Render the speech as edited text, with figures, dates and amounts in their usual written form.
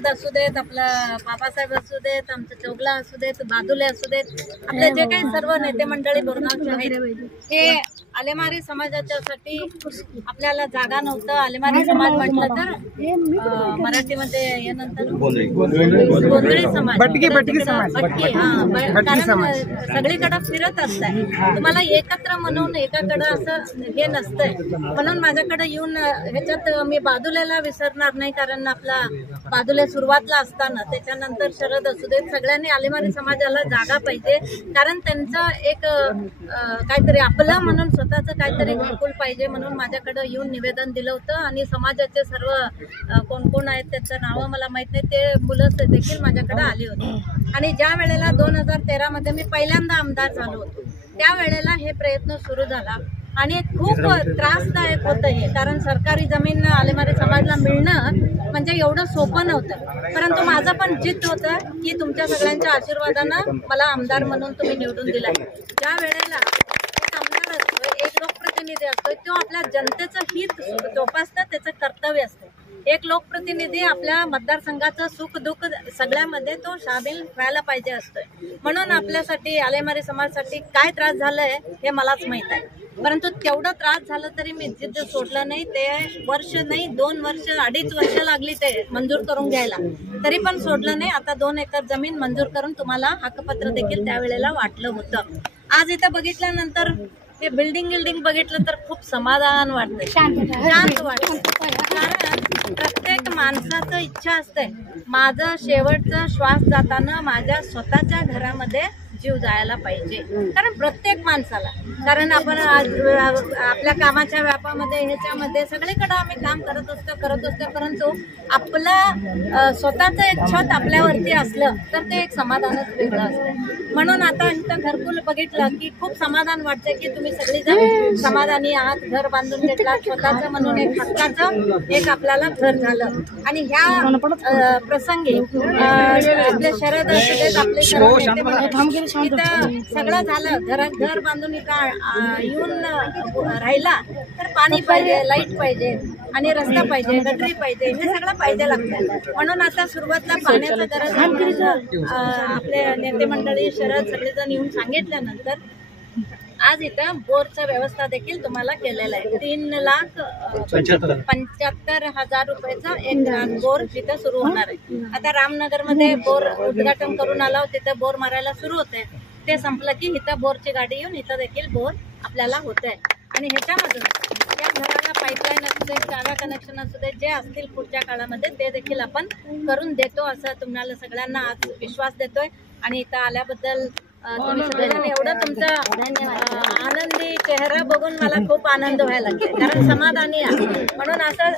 शरद असू देत, आपला बाबासाहेब असू देत, आमचं चौगला असू देत, बादुले असू देत, आपले जे काही सर्व नेते मंडळी बोरगावचे आहेत, हे आलेमारी समाजाच्यासाठी आपल्याला जागा नव्हतं. आलेमारी समाज म्हटलं तर मराठीमध्ये यानंतर गोंधळी समाज, भटकी, कारण सगळीकडे फिरत असताय. तुम्हाला एकत्र म्हणून एकाकडे असं हे नसतंय. म्हणून माझ्याकडे येऊन ह्याच्यात मी बादुलेला विसरणार नाही, कारण आपला बादुले सुरुवातला असताना त्याच्यानंतर शरद असू देत, सगळ्यांनी आलेमारी समाजाला जागा पाहिजे. कारण त्यांचं एक काहीतरी आपलं म्हणून स्वतःचं काहीतरी घरकुल पाहिजे म्हणून माझ्याकडे येऊन निवेदन दिलं होतं. आणि समाजाचे सर्व कोण कोण आहेत त्यांचं नावं मला माहित नाही, ते मुलं देखील माझ्याकडे आली होती. आणि ज्या वेळेला 2013 मध्ये मी पहिल्यांदा आमदार झालो होतो, त्यावेळेला हे प्रयत्न सुरू झाला. आणि खूप त्रासदायक होतं हे, कारण सरकारी जमीन आलेमारी समाजाला मिळणं म्हणजे एवढं सोपं नव्हतं. परंतु माझं पण जिद्द होतं की तुमच्या सगळ्यांच्या आशीर्वादानं मला आमदार म्हणून तुम्ही निवडून दिलाय. ज्या वेळेला एक आमदार असतो, एक लोकप्रतिनिधी असतो, तो आपल्या जनतेचं हित जोपासतं, त्याचं कर्तव्य असतं. एक लोकप्रतिनिधी आपल्या मतदारसंघाचं सुख दुःख सगळ्यामध्ये तो सामील व्हायला पाहिजे असतोय. म्हणून आपल्यासाठी आलेमारी समाजासाठी काय त्रास झालाय हे मलाच माहित आहे. परंतु तेवढं त्रास झालं तरी मी जिद्द सोडलं नाही. ते वर्ष नाही, 2 वर्ष 2.5 वर्ष लागली ते मंजूर करून घ्यायला, तरी पण सोडलं नाही. आता 2 एकर जमीन मंजूर करून तुम्हाला हक्कपत्र देखील त्यावेळेला वाटलं होतं. आज इथं बघितल्यानंतर हे बिल्डिंग बघितलं तर खूप समाधान वाटतं, शांत वाटतं. कारण प्रत्येक माणसाचं इच्छा असते माझं शेवटचा श्वास जाताना माझ्या स्वतःच्या घरामध्ये जीव जायला पाहिजे. कारण प्रत्येक माणसाला, कारण आपण आपल्या कामाच्या व्यापामध्ये ह्याच्यामध्ये सगळीकडे आम्ही काम करत असतो, परंतु आपलं स्वतःचं एक छत आपल्यावरती असलं तर ते एक समाधानच वेगळं असतं. म्हणून आता इथं घरकुल बघितलं की खूप समाधान वाटतं की तुम्ही सगळेजण समाधानी आहात. घर बांधून घेतला स्वतःचं म्हणून, एक हक्काचं एक आपल्याला घर झालं. आणि ह्या प्रसंगी आपले शरद असू देत, आपले सर्व नेते इथं सगळं झालं. घर बांधून इथं येऊन राहिला तर पाणी पाहिजे, लाईट पाहिजे, आणि रस्ता पाहिजे, गटरी पाहिजे, हे सगळं पाहिजे लागतं. म्हणून आता सुरुवातीला पाण्याचं गरज आपले नेते मंडळी शरद सगळेजण येऊन सांगितल्यानंतर आज इथं बोरचं व्यवस्था देखील तुम्हाला केलेलं आहे. 3,75,000 रुपयाचा एक बोर तिथं सुरू होणार आहे. आता रामनगरमध्ये बोर उद्घाटन करून आला, तिथं बोर मारायला सुरू होते. ते संपलं की इथं बोरची गाडी येऊन इथं देखील बोर आपल्याला होत आहे. आणि ह्याच्यामधून त्या घराला पाईपलाईन असू दे, चारा कनेक्शन असू दे, जे असतील पुढच्या काळामध्ये ते देखील आपण करून देतो असं तुम्हाला सगळ्यांना आज विश्वास देतोय. आणि इथं आल्याबद्दल तुम्ही सगळ्यांना एवढं तुमचा आनंदी चेहरा बघून मला खूप आनंद व्हायला लागला, कारण समाधानी आहे. म्हणून असं